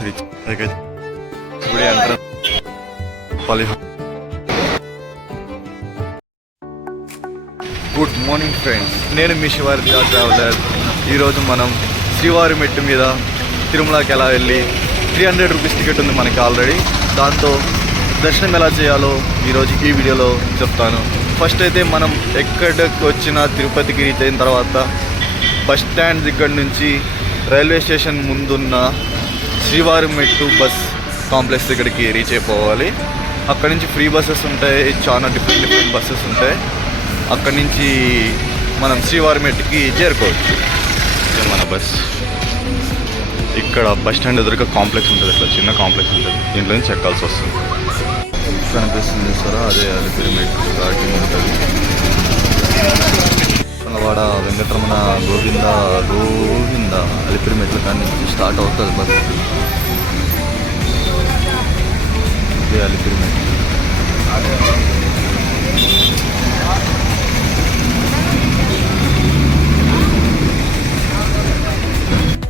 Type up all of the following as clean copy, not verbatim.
గుడి entrance good morning friends, నేను మీ శివారి traveller. ఈరోజు మనం శ్రీవారి మెట్టు మీద తిరుమలకి ఎలా వెళ్ళి 300 రూపీస్ టికెట్ ఉంది మనకి ఆల్రెడీ. దాంతో దర్శనం ఎలా చేయాలో ఈరోజు ఈ వీడియోలో చెప్తాను. ఫస్ట్ అయితే మనం ఎక్కడికి వచ్చినా తిరుపతికి రీచ్ అయిన తర్వాత బస్ స్టాండ్ దగ్గర నుంచి రైల్వే స్టేషన్ ముందున్న శ్రీవారి మెట్టు బస్ కాంప్లెక్స్ దగ్గరికి రీచ్ అయిపోవాలి. అక్కడి నుంచి ఫ్రీ బస్సెస్ ఉంటాయి, చాలా డిఫరెంట్ బస్సెస్ ఉంటాయి. అక్కడి నుంచి మనం శ్రీవారి మెట్టుకి చేరుకోవచ్చు. మన బస్ ఇక్కడ బస్ స్టాండ్ ఎదురుగా కాంప్లెక్స్ ఉంటుంది, అట్లా చిన్న కాంప్లెక్స్ ఉంటుంది, దీంట్లో నుంచి ఎక్కాల్సి వస్తుంది. కనిపిస్తుంది సార్, అదే అలిపిరి మెట్టు స్టార్టింగ్ ఉంటుంది. వాడ వెంకటరమణ గోవింద గోవింద అలిపిరి మెట్ల కాడి నుంచి స్టార్ట్ అవుతుంది బస్. ఇదే అలిపిరి మెట్టు.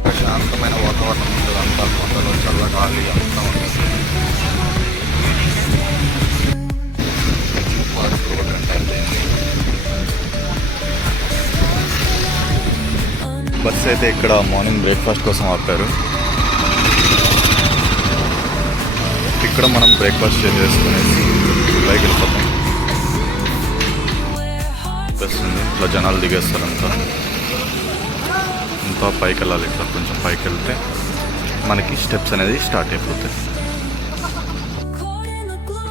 ప్రశాంతమైన వాతావరణం ఉంటుంది, అంతా కొండలో చల్లగాలి అంతా ఉంటుంది. బస్ అయితే ఇక్కడ మార్నింగ్ బ్రేక్ఫాస్ట్ కోసం ఆపారు. ఇక్కడ మనం బ్రేక్ఫాస్ట్ చేసుకునేసి పైకి వెళ్ళిపోతాం. బస్ ఉంది, ఇట్లా జనాలు దిగేస్తారు. అంతా పైకి వెళ్ళాలి. ఇట్లా కొంచెం పైకి వెళ్తే మనకి స్టెప్స్ అనేది స్టార్ట్ అయిపోతాయి.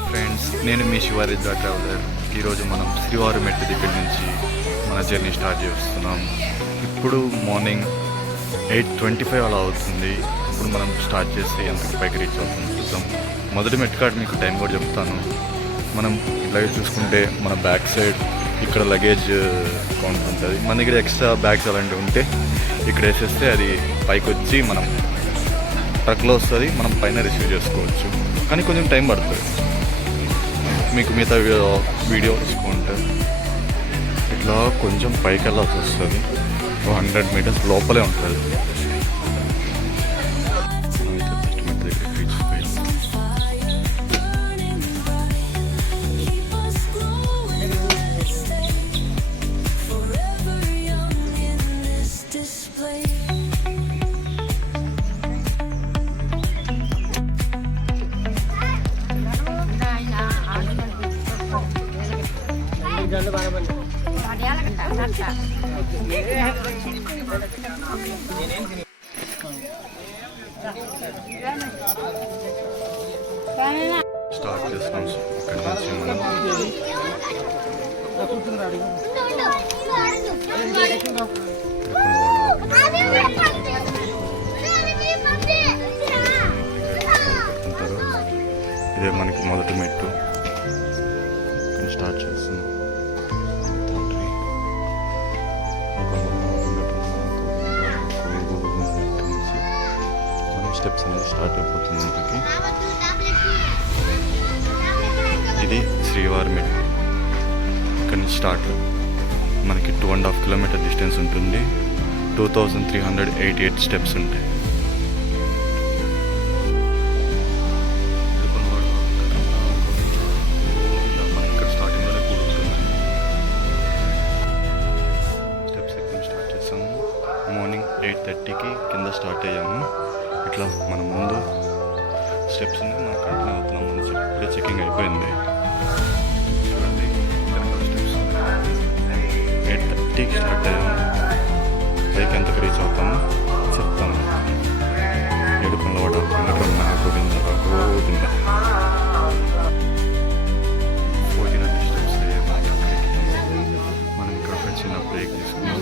ఫ్రెండ్స్, నేను మీ శివారి ట్రావెలర్. ఈరోజు మనం శ్రీవారి మెట్టు దగ్గర నుంచి మన జర్నీ స్టార్ట్ చేస్తున్నాం. ఇప్పుడు మార్నింగ్ 8:25 అలా అవుతుంది. ఇప్పుడు మనం స్టార్ట్ చేసి ఎంతకు పైకి రీచ్ అవుతుంది చూద్దాం. మొదటి మెట్టు కార్డు మీకు టైం కూడా చెప్తాను. మనం లగేజ్ చూసుకుంటే మన బ్యాక్ సైడ్ ఇక్కడ లగేజ్ కౌంటర్ ఉంటుంది. మన దగ్గర ఎక్స్ట్రా బ్యాగ్స్ అలాంటివి ఉంటే ఇక్కడ వేసేస్తే అది పైకి వచ్చి మనం ట్రక్లో వస్తుంది, మనం పైన రిసీవ్ చేసుకోవచ్చు. కానీ కొంచెం టైం పడుతుంది. మీకు మిగతా వీడియో చూసుకుంటే ఇట్లా కొంచెం పైకి వెళ్ళాల్సి వస్తుంది. 100 మీటర్స్ లోపలే ఉంటుంది. స్టార్ట్ చేస్తాం. ఇక్కడ నుంచి మనం ఇదే మనకి మొదటి మెట్టు. స్టార్ట్ చేస్తున్నాం. స్టెప్స్ అనేది స్టార్ట్ అయిపోతుంది. మనకి ఇది శ్రీవారి మెట్టు. ఇక్కడ నుంచి స్టార్ట్ మనకి 2.5 కిలోమీటర్ డిస్టెన్స్ ఉంటుంది. 2388 స్టెప్స్ ఉంటాయి. మనకి ఇక్కడ స్టార్టింగ్లోనే కూడుతుంది. స్టెప్స్ ఇక్కడ స్టార్ట్ చేసాము. మార్నింగ్ 8:30కి కింద స్టార్ట్ అయ్యాము. ఇట్లా మన ముందు స్టెప్స్ ఉంది, మనం కంటిన్యూ అవుతున్నాం. మన ఇప్పుడే చెకింగ్ అయిపోయింది. చూడండి, స్టెప్స్ 8:30కి స్టార్ట్ అయ్యాము. పైకి ఎంతకు రీచ్ అవుతాము చెప్తాను. ఏడుకొండలవాడ వెంకటరమణ గోవింద గోవింద 1400 స్టెప్స్ అయ్యాయి. మనం ఇక్కడ ఒక చిన్న బ్రేక్ తీసుకున్నాం.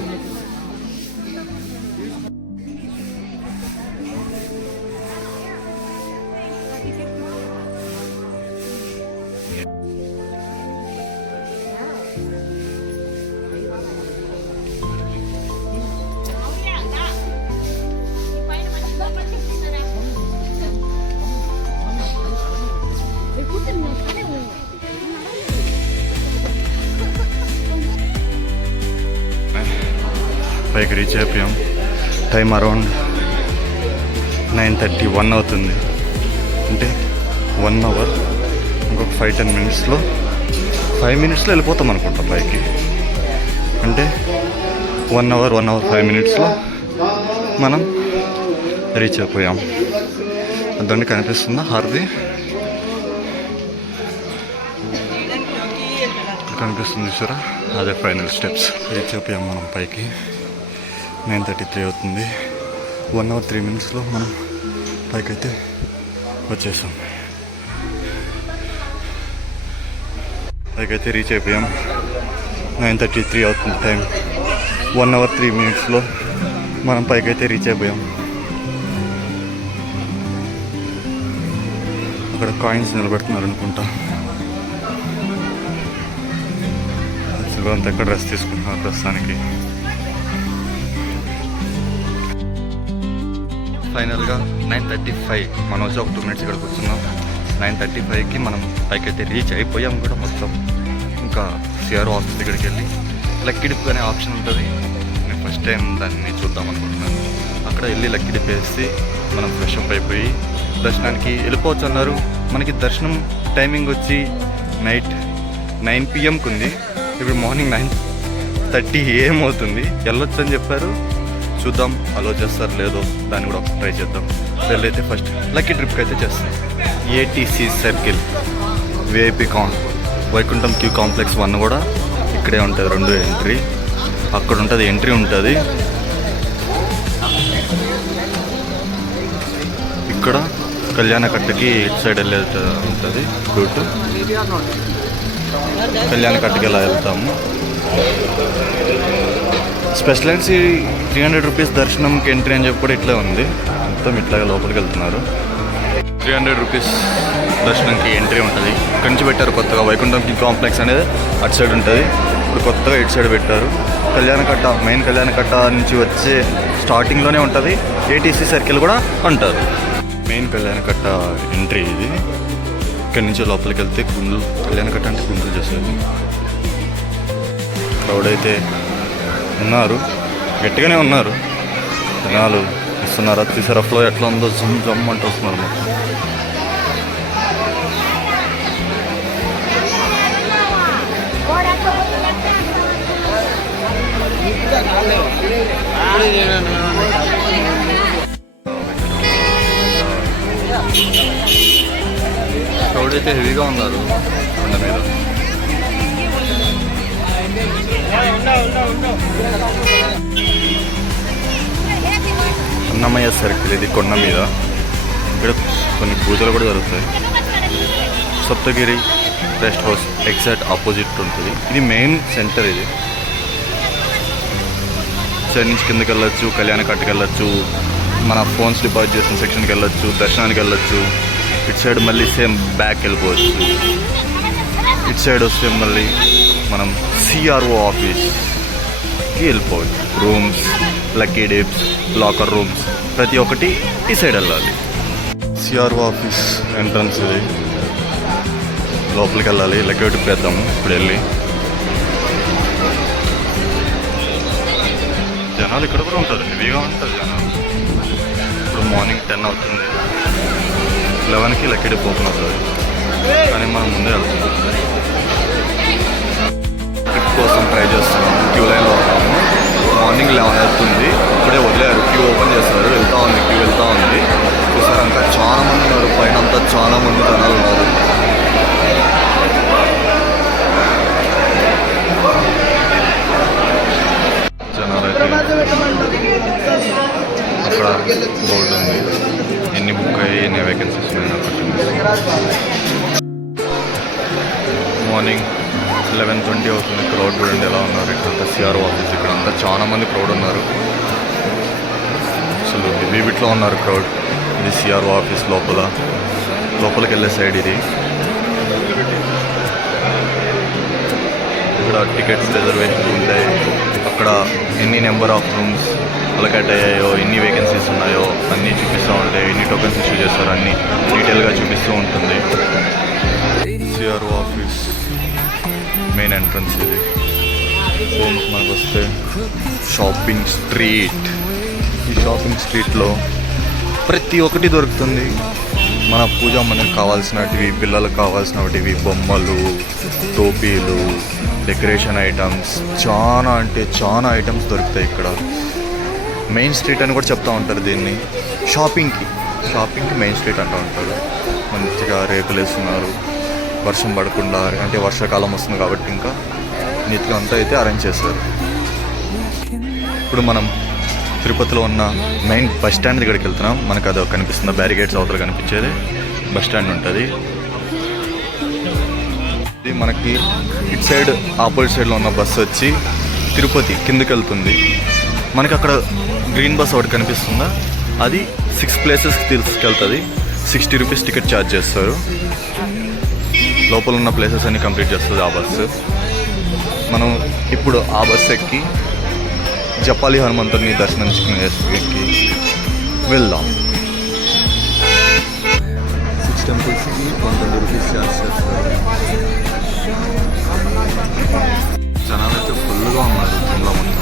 పైకి రీచ్ అయిపోయాం. టైం అరౌండ్ 9:30 1 అవుతుంది. అంటే 1 అవర్ ఇంకొక 5-10 మినిట్స్లో 5 మినిట్స్లో వెళ్ళిపోతాం అనుకుంటా పైకి. అంటే 1 అవర్ 5 మినిట్స్లో మనం రీచ్ అయిపోయాం. అదండి కనిపిస్తుందా హారతి కనిపిస్తుంది చూరా, అదే ఫైనల్ స్టెప్స్. రీచ్ అయిపోయాం మనం పైకి. 9:33 అవుతుంది. 1 అవర్ 3 మినిట్స్లో మనం పైకి అయితే వచ్చేసాం. పైకైతే రీచ్ అయిపోయాం. 9:33 అవుతుంది టైం. 1 అవర్ 3 మినిట్స్లో మనం పైకైతే రీచ్ అయిపోయాం. అక్కడ కాయిన్స్ నిలబెడుతున్నారు అనుకుంటా. అంతా ఎక్కడ రెస్ట్ తీసుకుంటున్నారు ప్రస్తుతానికి. ఫైనల్గా 9:35 మనం వచ్చి ఒక 2 మినిట్స్ ఇక్కడ కూర్చున్నాం. 9:35కి మనం పైకైతే రీచ్ అయిపోయాం కూడా మొత్తం. ఇంకా సిఆర్ఓ ఆఫీస్ దగ్గరికి వెళ్ళి లక్కీ డిప్ అనే ఆప్షన్ ఉంటుంది. నేను ఫస్ట్ టైం దాన్ని చూద్దాం అనుకుంటున్నాను. అక్కడ వెళ్ళి లక్కీ డిప్ వేసి మనం ఫ్రెష్ అప్ అయిపోయి దర్శనానికి వెళ్ళిపోవచ్చు అన్నారు. మనకి దర్శనం టైమింగ్ వచ్చి నైట్ 9 PM ఉంది. ఇప్పుడు మార్నింగ్ 9:30 AM అవుతుంది. వెళ్ళొచ్చు అని చెప్పారు. చూద్దాం అలో చేస్తారు లేదో, దాన్ని కూడా ట్రై చేద్దాం. వెళ్ళైతే ఫస్ట్ లక్కీ ట్రిప్కి అయితే చేస్తాం. ATC circle VIP Vaikuntham queue complex 1 కూడా ఇక్కడే ఉంటుంది. 2 ఎంట్రీ అక్కడ ఉంటుంది, ఎంట్రీ ఉంటుంది. ఇక్కడ కళ్యాణకట్టకి ఇటు సైడ్ వెళ్ళే ఉంటుంది రూట్. కళ్యాణకట్టకి ఎలా వెళ్తాము. స్పెషల్ ఎంట్రీ 300 రూపీస్ దర్శనంకి ఎంట్రీ అని చెప్పి కూడా ఇట్లే ఉంది. మొత్తం ఇట్లాగే లోపలికి వెళ్తున్నారు. 300 రూపీస్ దర్శనంకి ఎంట్రీ ఉంటుంది. ఇక్కడి నుంచి పెట్టారు కొత్తగా వైకుంఠం క్యూ కాంప్లెక్స్ అనేది అటు సైడ్ ఉంటుంది. ఇప్పుడు కొత్తగా ఇటు సైడ్ పెట్టారు. కళ్యాణకట్ట మెయిన్ కళ్యాణకట్ట నుంచి వచ్చే స్టార్టింగ్లోనే ఉంటుంది. ఏటీసీ సర్కిల్ కూడా అంటారు. మెయిన్ కళ్యాణకట్ట ఎంట్రీ ఇది. ఇక్కడి నుంచి లోపలికి వెళ్తే గుండ్లు, కళ్యాణకట్ట అంటే గుండ్లు చేసేది. క్రౌడ్ అయితే ఉన్నారు, గట్టిగానే ఉన్నారు జనాలు. ఇస్తున్నారు తీసారా ఫ్లో ఎట్లా ఉందో, జమ్ జమ్ అంటూ వస్తున్నారు మొత్తం. క్రౌడ్ అయితే హెవీగా ఉన్నారు కొండ మీద. అన్నమయ్య సర్కిల్ ఇది కొండ మీద. ఇక్కడ కొన్ని పూజలు కూడా జరుగుతాయి. Saptagiri rest house exact opposite ఉంటుంది. ఇది మెయిన్ సెంటర్. ఇది సైడ్ నుంచి కిందకి వెళ్ళొచ్చు, కళ్యాణకట్టకి వెళ్ళొచ్చు, మన ఫోన్స్ డిపాజిట్ చేసిన సెక్షన్కి వెళ్ళొచ్చు, దర్శనానికి వెళ్ళొచ్చు. ఇటు సైడ్ మళ్ళీ సేమ్ బ్యాక్ వెళ్ళిపోవచ్చు. ఇటు సైడ్ వస్తే మళ్ళీ మనం సిఆర్ఓ ఆఫీస్కి వెళ్ళిపోవచ్చు. Rooms, lucky dips, locker rooms ప్రతి ఒక్కటి ఈ సైడ్ వెళ్ళాలి. సిఆర్ఓ ఆఫీస్ ఎంట్రన్స్ ఇది. లోపలికి వెళ్ళాలి. లక్కీ డిప్ వేద్దాము ఇప్పుడు వెళ్ళి. జనాలు ఇక్కడ కూడా ఉంటారు, హెవీగా ఉంటుంది జనాలు. ఇప్పుడు మార్నింగ్ 10 అవుతుంది. 11కి లక్కీ డిప్ ఓపెన్ అవుతుంది. కానీ మనం ముందే వెళ్తున్నాం. ట్రిప్ కోసం ట్రై చేస్తున్నాం. క్యూ లైన్లో ఉన్నాము. మార్నింగ్ 11 అవుతుంది. ఇప్పుడే వదిలేరు, క్యూ ఓపెన్ చేస్తారు. వెళ్తూ ఉంది, క్యూ వెళ్తూ ఉంది. చూసారు అంతా చాలా మంది ఉన్నారు. పైన అంతా చాలా మంది జనాలు ఉన్నారు. అక్కడ బోర్డు ఉంది, ఎన్ని బుక్ అయ్యి ఎన్ని వేకెన్సీస్ ఉన్నాయి. మార్నింగ్ 11:20 అవుతుంది. క్రౌడ్ చూడండి ఎలా ఉన్నారు. ఇక్కడంతా సిఆర్ఓ ఆఫీస్, ఇక్కడ అంతా చాలా మంది క్రౌడ్ ఉన్నారు. అసలు వీటిలో ఉన్నారు క్రౌడ్. ఇది సిఆర్ఓ ఆఫీస్ లోపలికి వెళ్ళే సైడ్ ఇది. ఇక్కడ టికెట్స్ రిజర్వేషన్ ఉంటాయి. అక్కడ ఎన్ని నెంబర్ ఆఫ్ రూమ్స్ అలొకేట్ అయ్యాయో, ఎన్ని వేకెన్సీస్ ఉన్నాయో అన్నీ చూపిస్తూ ఉంటాయి. ఎన్ని టోకెన్స్ ఇష్యూ చేస్తారో అన్నీ డీటెయిల్గా చూపిస్తూ ఉంటుంది. సిఆర్ఓ ఆఫీస్ మెయిన్ ఎంట్రన్స్ ఇది. మనకు వస్తే షాపింగ్ స్ట్రీట్. ఈ షాపింగ్ స్ట్రీట్లో ప్రతి ఒక్కటి దొరుకుతుంది. మన పూజా మందిరం కావాల్సినటివి, పిల్లలకు కావాల్సినటివి, బొమ్మలు, టోపీలు, డెకరేషన్ ఐటమ్స్, చాలా అంటే చాలా ఐటమ్స్ దొరుకుతాయి ఇక్కడ. మెయిన్ స్ట్రీట్ అని కూడా చెప్తూ ఉంటారు దీన్ని. షాపింగ్కి మెయిన్ స్ట్రీట్ అంటూ ఉంటారు. మంచిగా రేకులు వేస్తున్నారు, వర్షం పడకుండా, అంటే వర్షాకాలం వస్తుంది కాబట్టి ఇంకా నీట్గా అంతా అయితే అరేంజ్ చేస్తారు. ఇప్పుడు మనం తిరుపతిలో ఉన్న మెయిన్ బస్ స్టాండ్ దగ్గరికి వెళ్తున్నాం. మనకు అది కనిపిస్తుంది, బ్యారిగేడ్స్ అవతల కనిపించేది బస్ స్టాండ్ ఉంటుంది. ఇది మనకి ఇటు సైడ్ ఆపోజిట్ సైడ్లో ఉన్న బస్సు వచ్చి తిరుపతి కిందకి వెళ్తుంది. మనకి అక్కడ గ్రీన్ బస్ ఒకటి కనిపిస్తుందా, అది 6 ప్లేసెస్కి తీసుకెళ్తుంది. 60 రూపీస్ టికెట్ ఛార్జ్ చేస్తారు. లోపల ఉన్న ప్లేసెస్ అన్ని కంప్లీట్ చేస్తుంది ఆ బస్సు. మనం ఇప్పుడు ఆ బస్సు ఎక్కి జపాలి హనుమంతుడిని దర్శించుకునేకి వెళ్దాం. 6 టెంపుల్స్కి 20 రూపీస్ ఛార్జ్ చేస్తారు. జనాలు అయితే ఫుల్గా ఉన్నారు తిరుమల మొత్తం.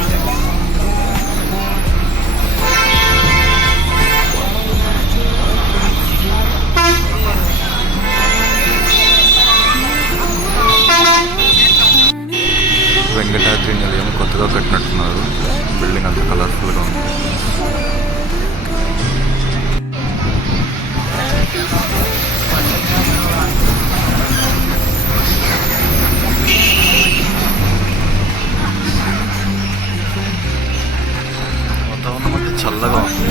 వెంకటాద్రి నిలయం కొత్తగా కట్టినట్టున్నారు. బిల్డింగ్ అంతా కలర్ఫుల్గా ఉంది. వాతావరణం అయితే చల్లగా ఉంది.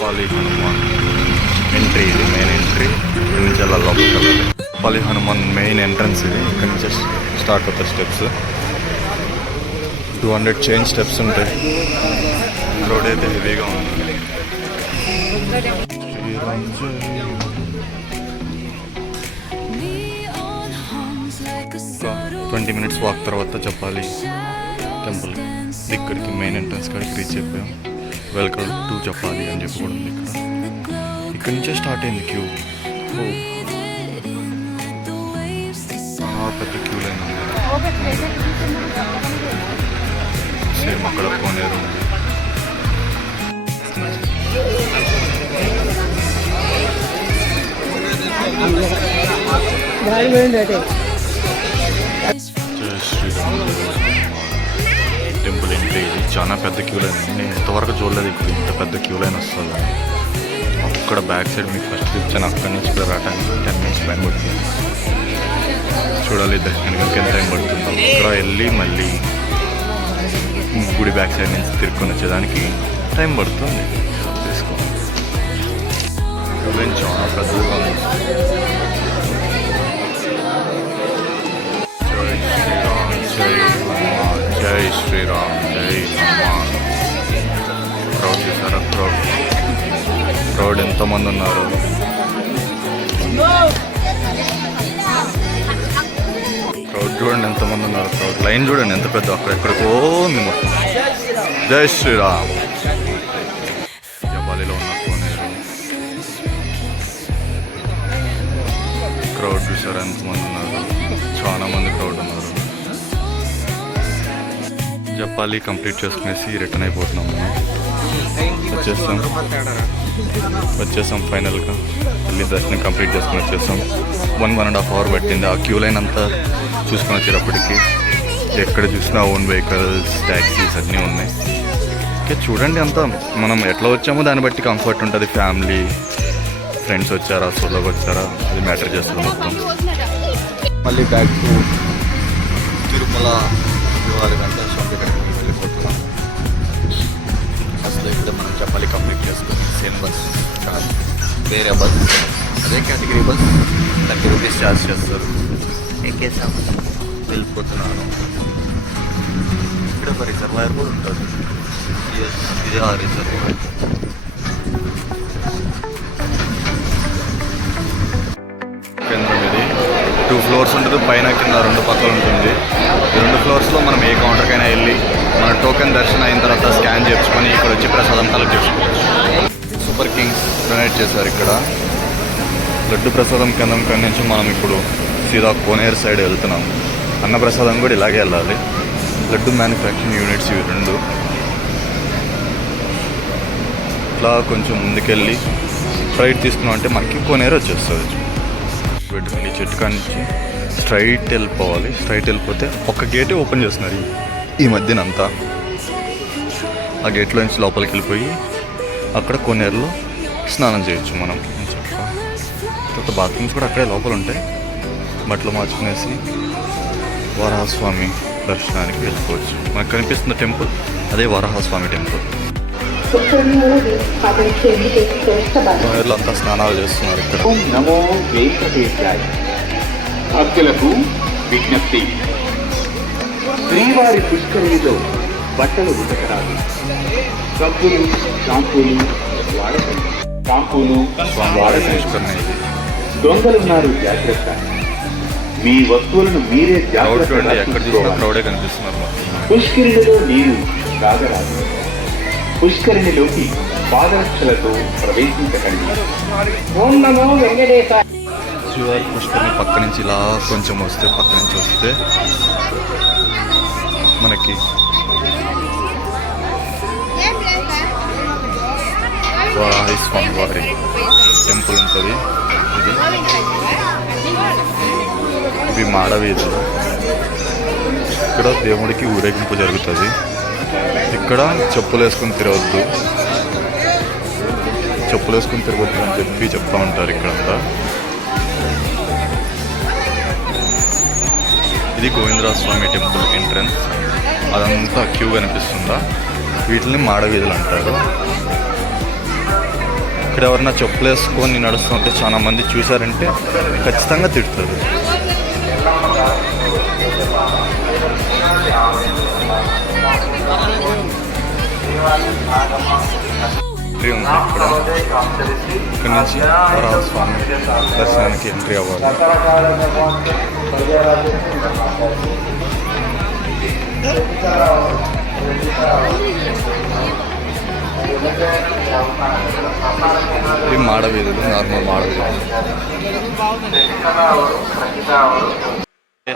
పాలి హనుమాన్ ఎంట్రీ, ఇది మెయిన్ ఎంట్రీ. ఇక్కడ నుంచి అలా లోపలికి వెళ్ళాలి. పాలి హనుమాన్ మెయిన్ ఎంట్రన్స్ ఇది. ఇక్కడ నుంచి స్టార్ట్ అవుతాయి స్టెప్స్. 200 చైన్ స్టెప్స్ ఉంటాయి. రోడ్ అయితే హెవీగా ఉంది. 20 మినిట్స్ వాక్ తర్వాత జపాలి టెంపుల్ ఇక్కడికి మెయిన్ ఎంట్రన్స్ కాడికి రీచ్ అయిపోయాం. వెల్కమ్ టు జపాలి అని చెప్పి కూడా ఉంది ఇక్కడ. ఇక్కడి నుంచే స్టార్ట్ అయింది క్యూ. పెద్ద క్యూ లైన్ ఉంది. సేమ్ అక్కడ కోనేరు ఉంది. జై శ్రీరామ్ టెంపుల్ ఎంట్రీ. ఇది చాలా పెద్ద క్యూ లైన్. నేను ఇంతవరకు చూడలేదు ఇక్కడ ఇంత పెద్ద క్యూ లైన్ వస్తుంది. అక్కడ బ్యాక్ సైడ్ మీకు ఫస్ట్ ఇచ్చాను. అక్కడి నుంచి ఇక్కడ రావడానికి 10 మినిట్స్ టైం పడుతుంది. చూడాలి దర్శనానికి ఎంత టైం పడుతుందో. ఇక్కడ వెళ్ళి మళ్ళీ గుడి బ్యాక్ సైడ్ నుంచి తిరుక్కొని వచ్చేదానికి టైం పడుతుంది. తీసుకో చాలా పెద్దగా ఉంది. జై శ్రీరామ్ జై హనుమాన్. క్రౌడ్ చూసారా? క్రౌడ్ ఎంతోమంది ఉన్నారు. క్రౌడ్ చూడండి ఎంతమంది ఉన్నారు. క్రౌడ్ లైన్ చూడండి ఎంత పెద్ద. అక్కడెక్కడికో ఉంది మొత్తం. జై శ్రీరామ్. జపాలిలో ఉన్న కోనేరు. క్రౌడ్ చూసారా ఎంతమంది ఉన్నారు. చాలా మంది క్రౌడ్ ఉన్నారు. జపాలి కంప్లీట్ చేసుకునేసి రిటర్న్ అయిపోతున్నాం. మనం వచ్చేసాం ఫైనల్గా. వెళ్ళి దర్శనం కంప్లీట్ చేసుకుని వచ్చేసాం. 1.5 అవర్ పట్టింది. ఆ క్యూ లైన్ అంతా చూసుకొని వచ్చేటప్పటికి ఎక్కడ చూసినా ఓన్ వెహికల్స్, ట్యాక్సీస్ అన్నీ ఉన్నాయి. ఓకే చూడండి అంతా మనం ఎట్లా వచ్చామో దాన్ని బట్టి కంఫర్ట్ ఉంటుంది. ఫ్యామిలీ ఫ్రెండ్స్ వచ్చారా, సోలోకి వచ్చారా, అది మ్యాటర్ చేస్తుంది మొత్తం. మళ్ళీ బ్యాక్ టు తిరుమల శ్రీవారి వెంకటేశ్వర దగ్గరికి వెళ్ళిపోతున్నాం. అసలు ఇక్కడ మనం చెప్పాలి కంప్లీట్ చేసుకుని సేమ్ బస్ కాదు, వేరే బస్, అదే కేటగిరీ బస్ 30 రూపీస్ ఛార్జ్ చేస్తారు. ఎక్కేసాం, వెళ్ళిపోతున్నాను. ఇక్కడ ఒక రిజర్వాయర్ కూడా ఉంటుంది. ఇదే ఆ రిజర్వాయర్. కేంద్రం ఇది 2 ఫ్లోర్స్ ఉంటుంది. పైన కింద 2 పక్కలు ఉంటుంది. ఈ 2 ఫ్లోర్స్లో మనం ఏ కౌంటర్కైనా వెళ్ళి మన టోకెన్ దర్శనం అయిన తర్వాత స్కాన్ చేసుకొని ఇక్కడ వచ్చి ప్రసాదం కలెక్ట్ చేసుకోవచ్చు. సూపర్ కింగ్స్ డొనేట్ చేశారు ఇక్కడ. లడ్డు ప్రసాదం కేంద్రం కాడి నుంచి మనం ఇప్పుడు సీదా కోనేరు సైడ్ వెళ్తున్నాం. అన్నప్రసాదం కూడా ఇలాగే వెళ్ళాలి. లడ్డు మ్యానుఫ్యాక్చరింగ్ యూనిట్స్ ఇవి 2. ఇట్లా కొంచెం ముందుకెళ్ళి రైట్ తీసుకున్నాం అంటే మనకి కోనేరు వచ్చేస్తుంది. పెట్టుకుని చెట్టు కాడి నుంచి స్ట్రైట్ వెళ్ళిపోవాలి. స్ట్రైట్ వెళ్ళిపోతే ఒక గేటే ఓపెన్ చేస్తున్నారు ఈ మధ్యనంతా. ఆ గేట్లో నుంచి లోపలికి వెళ్ళిపోయి అక్కడ కోనేరులో స్నానం చేయొచ్చు మనం. తర్వాత బాత్రూమ్స్ కూడా అక్కడే లోపల ఉంటాయి. బట్టలు మార్చుకునేసి వరాహస్వామి దర్శనానికి వెళ్ళిపోవచ్చు. మనకు కనిపిస్తున్న టెంపుల్ అదే వరాహస్వామి టెంపుల్. కోనేరులో అంతా స్నానాలు చేస్తున్నారు ఇక్కడ. నమో వెంకటేశాయ. భక్తులకు విజ్ఞప్తి, శ్రీవారి పుష్కరిణిలో బట్టలు ఉతకరాదు. సబ్బులు, షాంపూలు వాడకండి. షాంపూలు స్వామివారి పుష్కరిణి ఇది. దొంగలున్నారు, జాగ్రత్త. మీ వస్తువులను మీరే జాగ్రత్తగా ఎక్కడ చూసినా క్రౌడే కనిపిస్తున్నారు. పుష్కరిణిలో నీరు తాగరాదు. పుష్కరిణిలోకి పాదరక్షలతో ప్రవేశించకండి. ఓం నమో వెంకటేశాయ. శ్రీవారి పుష్కరిణి పక్క నుంచి ఇలా కొంచెం వస్తే, పక్క నుంచి వస్తే మనకి వరాహి స్వామి వారి టెంపుల్ ఉంటుంది. ఇవి మాడవీధులు. ఇక్కడ దేవుడికి ఊరేగింపు జరుగుతుంది. ఇక్కడ చెప్పులు వేసుకొని తిరగద్దు, చెప్పులు వేసుకొని తిరగద్దు అని చెప్పి చెప్తా ఉంటారు ఇక్కడంతా. ఇది గోవిందరాజ స్వామి టెంపుల్ ఎంట్రన్స్. అదంతా క్యూ కనిపిస్తుందా, వీటిని మాడవీధులు అంటారు. ఇక్కడ ఎవరైనా చెప్పులు వేసుకొని నడుస్తుంటే చాలా మంది చూసారంటే ఖచ్చితంగా తిడతారు. ఇక్కడ నుంచి వరాహస్వామి దర్శనానికి ఎంట్రీ అవ్వాలి. ఇవి మాడవీధులు, నార్మల్ మాడవీధులు.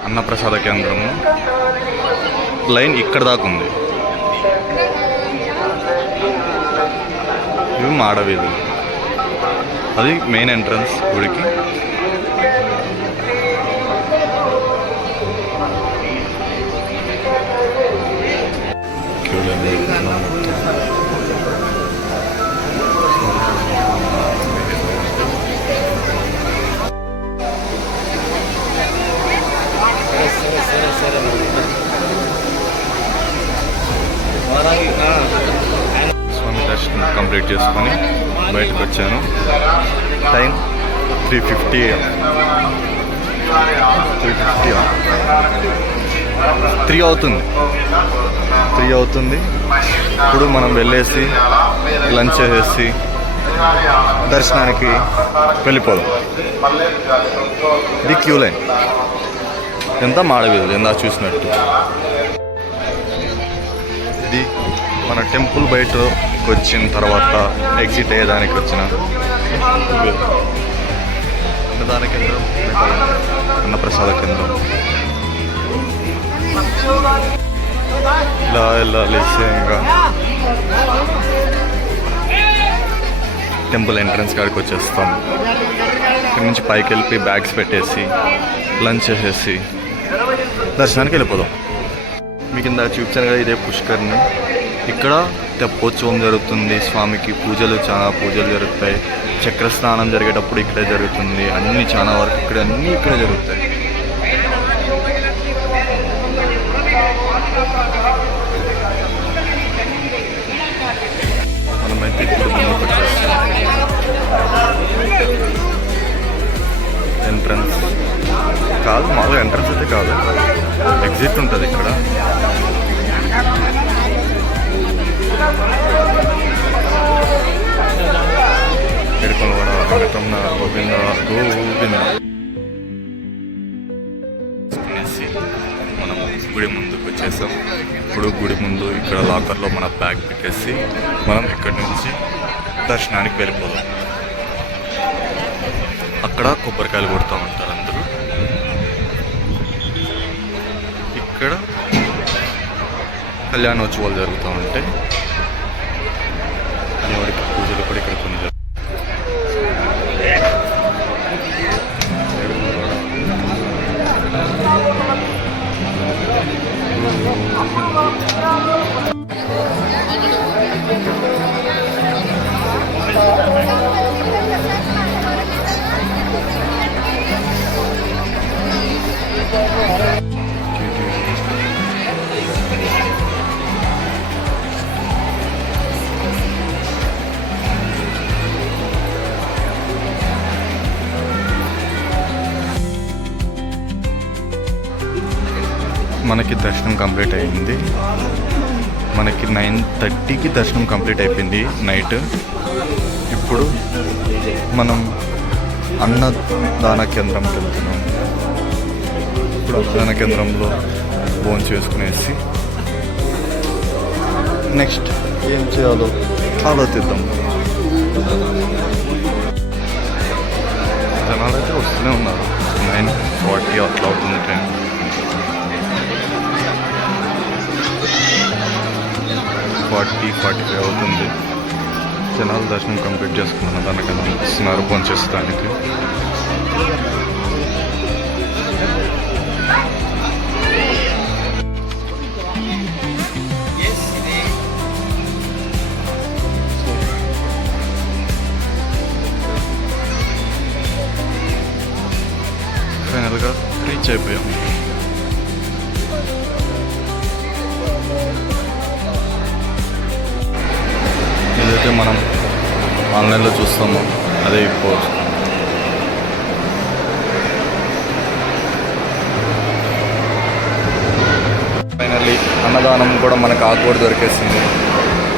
అన్నప్రసాద కేంద్రము లైన్ ఇక్కడ దాకా ఉంది. ఇవి మాడవీధులు, అది మెయిన్ ఎంట్రన్స్ గుడికి. స్వామి దర్శనం కంప్లీట్ చేసుకొని బయటకు వచ్చాను. టైం 3:50 3 అవుతుంది. ఇప్పుడు మనం వెళ్ళేసి లంచ్ చేసేసి దర్శనానికి వెళ్ళిపోదాం. ఇది క్యూ లైన్. ఎంత మాడవీధులు ఎంత చూసినట్టు. ఇది మన టెంపుల్ బయటకు వచ్చిన తర్వాత ఎగ్జిట్ అయ్యేదానికి వచ్చిన అన్నదాన కేంద్రం, అన్నప్రసాద కేంద్రం. ఇలా వెళ్ళాలి సేమ్గా టెంపుల్ ఎంట్రన్స్ కాడికి వచ్చేస్తాం. ఇక్కడ నుంచి పైకి వెళ్ళి బ్యాగ్స్ పెట్టేసి లంచ్ చేసేసి దర్శనానికి వెళ్ళిపోదాం. మీకు ఇందాక చూపించాను కదా, ఇదే పుష్కరిణి. ఇక్కడ తెప్పోత్సవం జరుగుతుంది. స్వామికి పూజలు, చాలా పూజలు జరుగుతాయి. చక్ర స్నానం జరిగేటప్పుడు ఇక్కడే జరుగుతుంది. అన్నీ చాలా వరకు ఇక్కడే జరుగుతాయి. మనమైతే ఇప్పుడు ముందుకు వచ్చేస్తాం. ఎంట్రన్స్ కాదు, మామూలుగా ఎంట్రన్స్ అయితే కాదు, ఎగ్జిట్ ఉంటుంది ఇక్కడ. ఎడుకొండవాడ వెంకటరమణ గోవింద గోవింద. మనం గుడి ముందుకు వచ్చేసాం. ఇప్పుడు గుడి ముందు ఇక్కడ లాకర్లో మన బ్యాగ్ పెట్టేసి మనం ఇక్కడి నుంచి దర్శనానికి వెళ్ళిపోదాం. అక్కడ కొబ్బరికాయలు కొడుతూ ఉంటారు అందరూ. ఇక్కడ కళ్యాణోత్సవాలు జరుగుతూ ఉంటాయి. దేవుడికి పూజలు మనకి దర్శనం కంప్లీట్ అయింది. మనకి 9:30కి దర్శనం కంప్లీట్ అయిపోయింది నైట్. ఇప్పుడు మనం అన్నదాన కేంద్రంకి వెళ్తున్నాం. ఇప్పుడు అన్నదాన కేంద్రంలో భోజనం చేసుకునేసి నెక్స్ట్ ఏం చేయాలో ఆలోచిద్దాం. జనాలు అయితే వస్తూనే ఉన్నారు. 9:40 అట్లా అవుతుంది టైం. 40-45 అవుతుంది. జనాలు దర్శనం కంప్లీట్ చేసుకున్నాను. దానికన్నా వస్తున్నారు భోజనం చేస్తానికి. ఫైనల్గా రీచ్ అయిపోయాము. ఏదైతే మనం ఆన్లైన్లో చూస్తామో అదే ఇప్పుడు ఫైనల్లీ అన్నదానం కూడా మనకు ఆకుకూడ దొరికేసింది.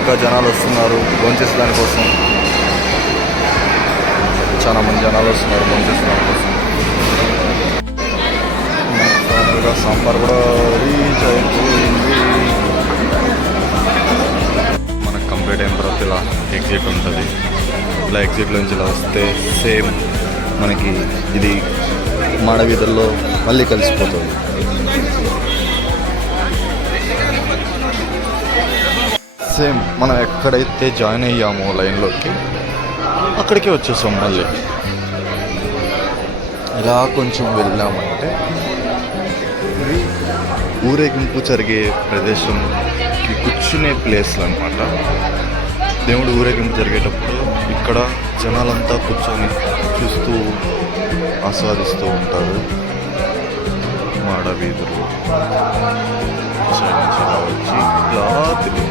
ఇంకా జనాలు వస్తున్నారు భోంచేసే దానికోసం. చాలా మంది జనాలు వస్తున్నారు భోంచేసే దానికోసం. సాంబార్ కూడా రీచ్ అయిపోయింది. మనకు కంప్లీట్ అయిన తర్వాత ఇలా ఎగ్జిట్ ఉంటుంది. ఇలా ఎగ్జిట్ నుంచి ఇలా వస్తే సేమ్ మనకి ఇది మాడవీధుల్లో మళ్ళీ కలిసిపోతుంది. సేమ్ మనం ఎక్కడైతే జాయిన్ అయ్యామో లైన్లోకి అక్కడికే వచ్చేసాం. మళ్ళీ ఇలా కొంచెం వెళ్ళామంటే ఊరేగింపు జరిగే ప్రదేశంకి కూర్చునే ప్లేస్లు అనమాట. దేవుడు ఊరేగింపు జరిగేటప్పుడు ఇక్కడ జనాలంతా కూర్చొని చూస్తూ ఆస్వాదిస్తూ ఉంటారు. మాడవీధులు వచ్చి ఇలా తిరిగి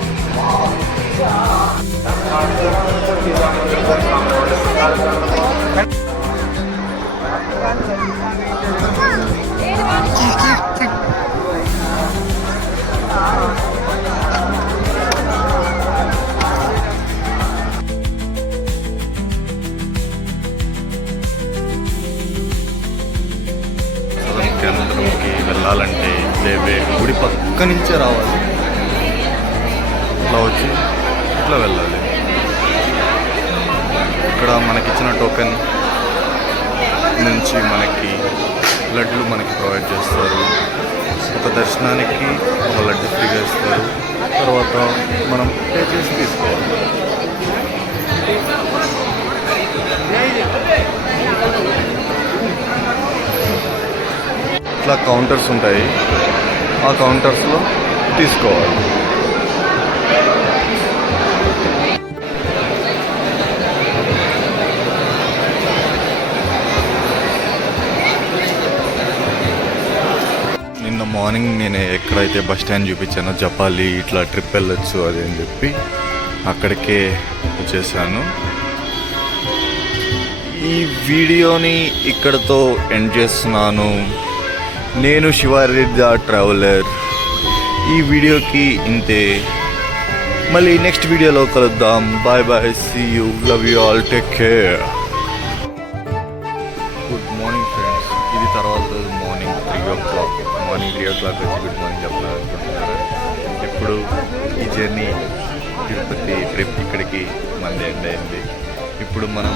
కేంద్రంకి వెళ్ళాలంటే లేవే గుడి పక్క నుంచే రావాలి. ఇట్లా వచ్చి ఇట్లా వెళ్ళాలి. ఇక్కడ మనకిచ్చిన టోకెన్ నుంచి మనకి లడ్లు మనకి ప్రొవైడ్ చేస్తారు. ఒక దర్శనానికి ఒక లడ్డు ఫ్రీగా ఇస్తారు. తర్వాత మనం పే చేసి తీసుకోవాలి. ఇట్లా కౌంటర్స్ ఉంటాయి. ఆ కౌంటర్స్లో తీసుకోవాలి. నిన్న మార్నింగ్ నేను ఎక్కడైతే బస్ స్టాండ్ చూపించానో జపాలి ఇట్లా ట్రిప్ వెళ్ళొచ్చు అది అని చెప్పి అక్కడికే వచ్చేసాను. ఈ వీడియోని ఇక్కడతో ఎండ్ చేస్తున్నాను. నేను శివారెడ్డి ట్రావెలర్. ఈ వీడియోకి ఇంతే. మళ్ళీ నెక్స్ట్ వీడియోలో కలుద్దాం. Bye bye, see you, love you all, take care. Good morning friends. ఇది తర్వాత రోజు మార్నింగ్ 3 o'clock. మార్నింగ్ 3 o'clock వచ్చి గుడ్ మార్నింగ్ చెప్పాలనుకుంటున్నారు. ఇప్పుడు ఈ జర్నీ తిరుపతి ట్రిప్ ఇక్కడికి మళ్ళీ ఎండ్ అయింది. ఇప్పుడు మనం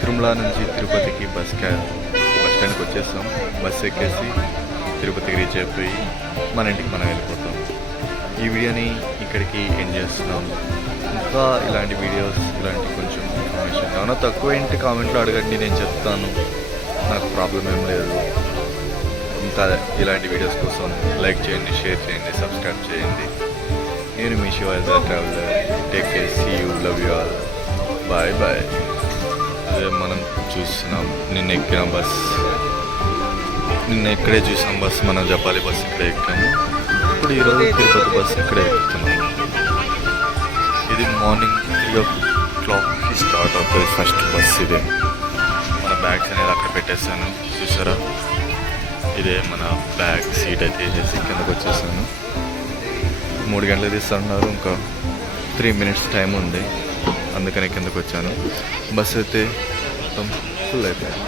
తిరుమల నుంచి తిరుపతికి బస్ స్టాండ్కి వచ్చేస్తాం. బస్ ఎక్కేసి తిరుపతికి రీచ్ అయిపోయి మన ఇంటికి మనం వెళ్ళిపోతాం. ఈ వీడియోని ఇక్కడికి ఎండ్ చేస్తున్నాం. ఇంకా ఇలాంటి వీడియోస్, ఇలాంటి కొంచెం ఇన్ఫర్మేషన్ ఏమైనా తక్కువ ఏంటి కామెంట్లో అడగండి, నేను చెప్తాను. నాకు ప్రాబ్లం ఏం లేదు. ఇంకా ఇలాంటి వీడియోస్ కోసం లైక్ చేయండి, షేర్ చేయండి, సబ్స్క్రైబ్ చేయండి. నేను మీ Shiva Reddy traveller. Take care, see you, love you all, bye bye. అదే మనం చూస్తున్నాం నిన్న ఎక్కిన బస్, నిన్న ఇక్కడే చూసాం బస్. మనం జపాలి బస్ ఇక్కడే ఎక్కాము. ఇప్పుడు ఈరోజు తిరుపతి బస్ ఇక్కడే ఎక్కుతున్నాం. ఇది మార్నింగ్ 3 o'clockకి స్టార్ట్ అవుతుంది ఫస్ట్ బస్. ఇదే మన బ్యాగ్స్ అనేది అక్కడ పెట్టేస్తాను చూసారా. ఇదే మన బ్యాక్ సీట్ అయితే వేసేసి కిందకు వచ్చేసాను. 3 గంటలు తీస్తున్నారు, ఇంకా 3 మినిట్స్ టైం ఉంది, అందుకని కిందకు వచ్చాను. బస్సు అయితే మొత్తం ఫుల్ అయిపోయింది.